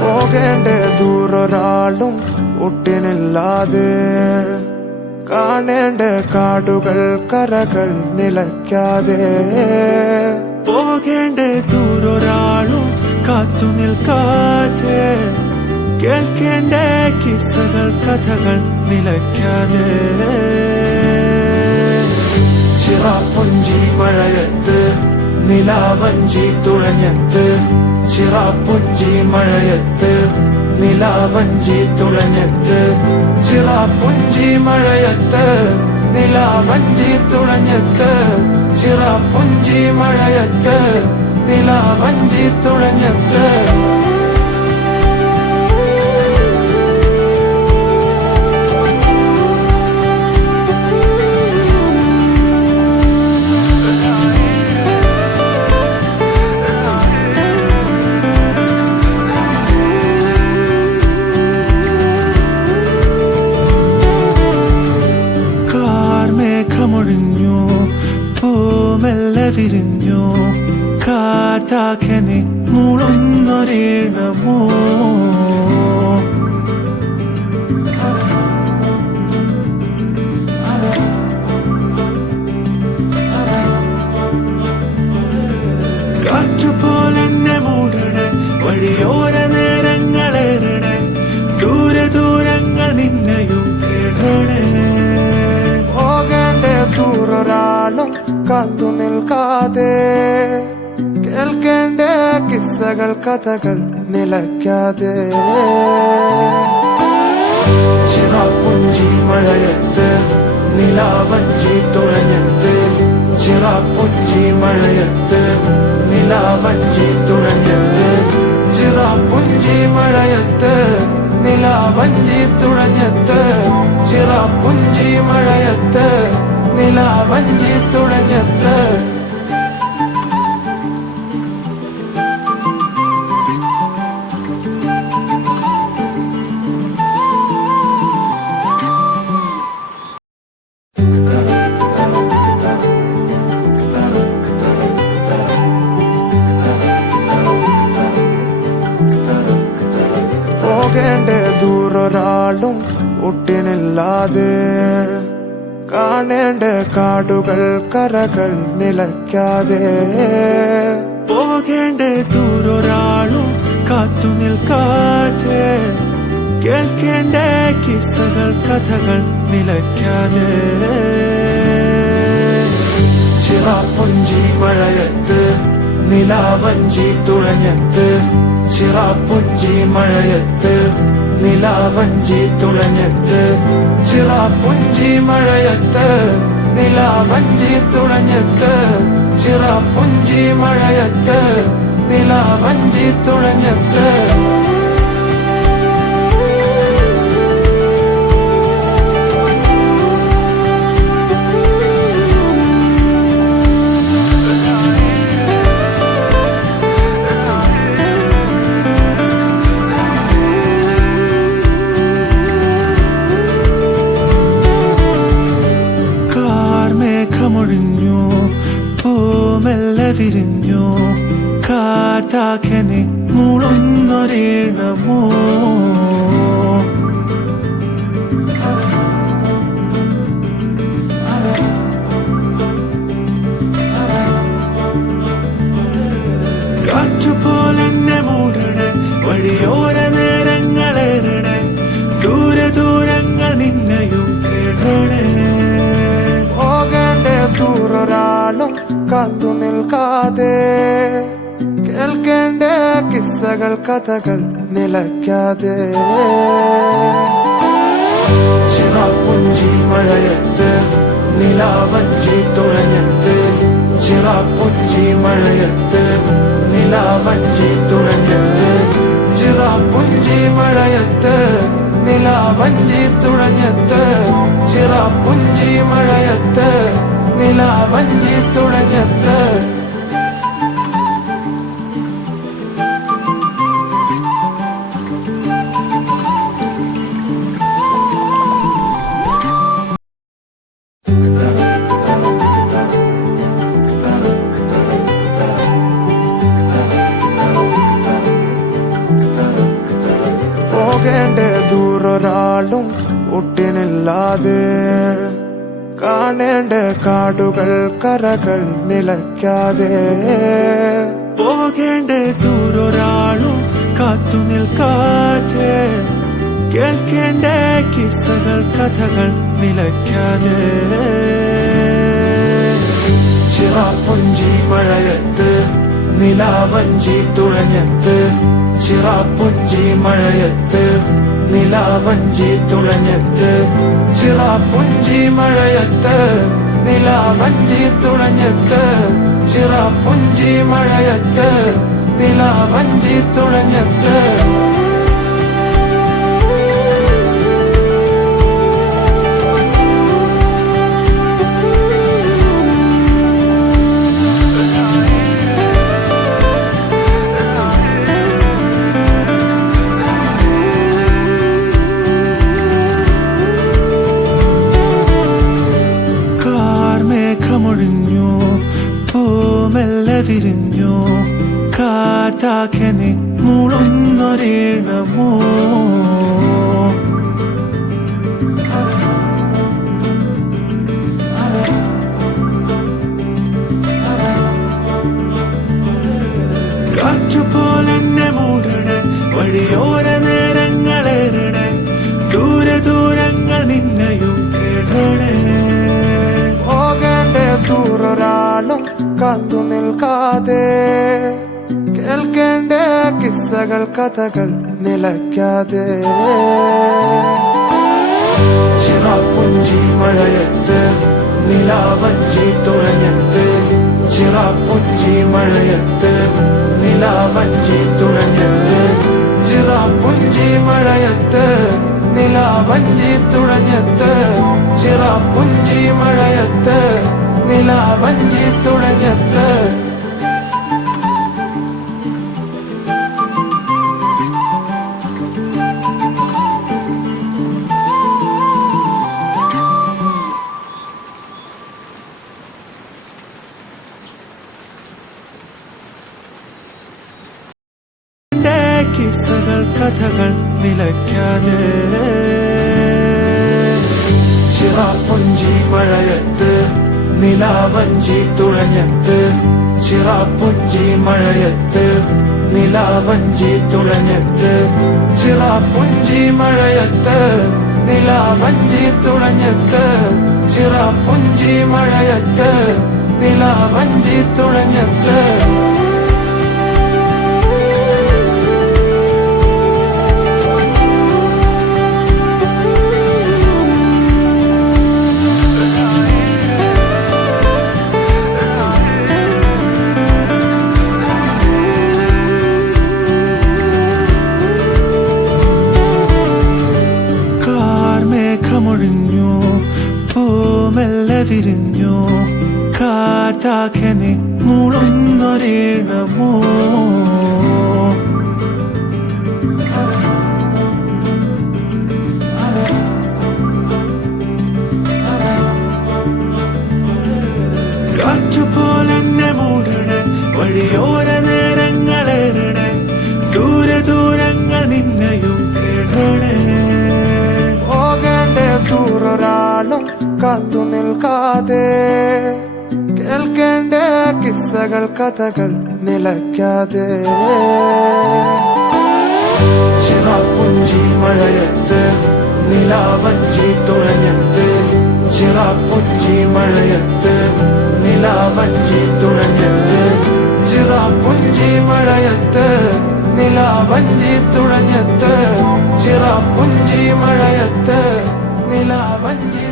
പോകേണ്ട ദൂരൊരാളും ഒട്ടിനില്ലാതെ, കാണേണ്ട കാടുകൾ കരകൾ നിലയ്ക്കാതെ, പോകേണ്ട ദൂരൊരാളും കാത്തു നിൽക്കാതെ, കേൾക്കേണ്ട കിസ്സകൾ കഥകൾ നിലയ്ക്കാതെ, ചിറാപ്പുഞ്ചി മഴയത്ത് നിലാവഞ്ചി തുഴഞ്ഞത്ത്, ചിറാപ്പുഞ്ചി മഴയത്ത് നിലാവഞ്ചി തുഴഞ്ഞത്ത്, ചിറാപ്പുഞ്ചി മഴയത്ത് നിലാവഞ്ചി തുഴഞ്ഞത്ത്, ചിറാപ്പുഞ്ചി മഴയത്ത് നിലാവഞ്ചി തുഴഞ്ഞത്ത്. മേഘമൊഴിഞ്ഞു, പൂമെല്ലെ വിരിഞ്ഞു, കാറ്റാകെ നീ മൂളുന്നൊരീണമോ, കാറ്റുപോലെന്നെ മൂടണേ, വഴിയോര നേരങ്ങളേറണേ, ദൂരെ ദൂരങ്ങൾ നിന്നെയും തേടണേ. ദൂരൊരാളും കാത്തു നിൽക്കാതെ, കേൾക്കേണ്ട കിസ്സകൾ കഥകൾ നിലയ്ക്കാതെ, ചിറാപ്പുഞ്ചി മഴയത്ത് നിലാവഞ്ചി തുഴഞ്ഞത്ത്, ചിറാപ്പുഞ്ചി മഴയത്ത് നിലാവഞ്ചി തുഴഞ്ഞത്ത്, ചിറാപ്പുഞ്ചി മഴയത്ത് നിലാവഞ്ചി തുഴഞ്ഞത്ത്, ചിറാപ്പുഞ്ചി മഴയത്ത് നിലാവഞ്ചി തുഴഞ്ഞത്ത്. പോകേണ്ട ദൂരൊരാളും ഒട്ടിനില്ലാതെ, കാണേണ്ട കാടുകൾ കരകൾ നിലയ്ക്കാതെ, പോകേണ്ട ദൂരൊരാളും കാത്തു നിൽക്കാതെ, കേൾക്കേണ്ട കിസ്സകൾ കഥകൾ നിലയ്ക്കാതെ, ചിറാപ്പുഞ്ചി മഴയത്ത് നിലാവഞ്ചി തുഴഞ്ഞത്ത്, ചിറാപ്പുഞ്ചി മഴയത്ത് നിലാവഞ്ചി തുഴഞ്ഞത്ത്, ചിറാപ്പുഞ്ചി മഴയത്ത് നിലാവഞ്ചി തുഴഞ്ഞത്ത്, ചിറാപ്പുഞ്ചി മഴയത്ത് നിലാവഞ്ചി തുഴഞ്ഞത്ത്. മേഘമൊഴിഞ്ഞു, പൂമെല്ലെ വിരിഞ്ഞു, കാറ്റാകെ നീ മൂളുന്നൊരീണമോ, കാറ്റുപോലെന്നെ മൂടണേ, വഴിയോര നേരങ്ങളേറണേ, ദൂരെ ദൂരങ്ങൾ നിന്നെയും തേടണേ. ദൂരൊരാളും കാത്തു നിൽക്കാതെ, കേൾക്കേണ്ട കിസ്സകൾ കഥകൾ നിലയ്ക്കാതെ, ചിറാപ്പുഞ്ചി മഴയത്ത് നിലാവഞ്ചി തുഴഞ്ഞത്ത്, ചിറാപ്പുഞ്ചി മഴയത്ത് നിലാവഞ്ചി തുഴഞ്ഞത്ത്, ചിറാപ്പുഞ്ചി മഴയത്ത് നിലാവഞ്ചി തുഴഞ്ഞത്ത്, ചിറാപ്പുഞ്ചി മഴയത്ത് നിലാവഞ്ചി തുഴഞ്ഞത്ത്. പോകേണ്ട ദൂരൊരാളും ഒട്ടിനില്ലാതെ കാണേണ്ട കാടുകൾ കരകൾ നിലയ്ക്കാതെ പോകേണ്ട ദൂരൊരാളും കാത്തു നിൽക്കാതെ കേൾക്കേണ്ട കിസ്സകൾ കഥകൾ നിലയ്ക്കാതെ ചിറാപ്പുഞ്ചി മഴയത്ത് നിലാവഞ്ചി തുഴഞ്ഞത്ത് ചിറാപ്പുഞ്ചി മഴയത്ത് നിലാവഞ്ചി തുഴഞ്ഞത്ത് ചിറാപ്പുഞ്ചി മഴയത്ത് നിലാവഞ്ചി തുഴഞ്ഞത്ത് ചിറാപ്പുഞ്ചി മഴയത്ത് നിലാവഞ്ചി തുഴഞ്ഞത്ത് മേഘമൊഴിഞ്ഞു പൂമെല്ലെ വിരിഞ്ഞു കാറ്റാകെ മൂളുന്നൊരീണമോ കാറ്റുപോലെന്നെ മൂടണേ വഴിയോര നേരങ്ങളേറണേ ദൂരെ ദൂരങ്ങൾ നിന്നെയും കേടണേ ദൂരൊരാളും കാത്തു നിൽക്കാതെ കേൾക്കേണ്ട കിസ്സകൾ കഥകൾ നിലയ്ക്കാതെ ചിറാപ്പുഞ്ചി മഴയത്ത് നിലാവഞ്ചി തുഴഞ്ഞത്ത് ചിറാപ്പുഞ്ചി മഴയത്ത് നിലാവഞ്ചി തുഴഞ്ഞത്ത് ചിറാപ്പുഞ്ചി മഴയത്ത് നിലാവഞ്ചി തുഴഞ്ഞത്ത് ചിറാപ്പുഞ്ചി മഴയത്ത് നിലാവഞ്ചി തുഴഞ്ഞത്ത് കിസ്സകൾ കഥകൾ നിലയ്ക്കാതെ ചിറാപ്പുഞ്ചി മഴയത്ത് നിലാവഞ്ചി തുഴഞ്ഞത്ത് ചിറാപ്പുഞ്ചി മഴയത്ത് നിലാവഞ്ചി തുഴഞ്ഞത്ത് ചിറാപ്പുഞ്ചി മഴയത്ത് നിലാവഞ്ചി തുഴഞ്ഞത്ത് ചിറാപ്പുഞ്ചി മഴയത്ത് നിലാവഞ്ചി തുഴഞ്ഞത്ത് മേഘമൊഴിഞ്ഞു പൂമെല്ലെ വിരിഞ്ഞു കാറ്റാകെ മൂളുന്നൊരീണമോ കാറ്റുപോലെന്നെ മൂടണേ വഴിയോര നേരങ്ങളേറണേ ദൂരെ ദൂരങ്ങൾ നിന്നെയും കേടണേ ദൂരൊരാളും കാത്തു നിൽക്കാതെ കേൾക്കേണ്ട കിസ്സകൾ കഥകൾ നിലയ്ക്കാതെ ചിറാപ്പുഞ്ചി മഴയത്ത് നിലാവഞ്ചി തുഴഞ്ഞത്ത് ചിറാപ്പുഞ്ചി മഴയത്ത് നിലാവഞ്ചി തുഴഞ്ഞത്ത് ചിറാപ്പുഞ്ചി മഴയത്ത് നിലാവഞ്ചി തുഴഞ്ഞത്ത് ചിറാപ്പുഞ്ചി മഴയത്ത് നിലാവഞ്ചി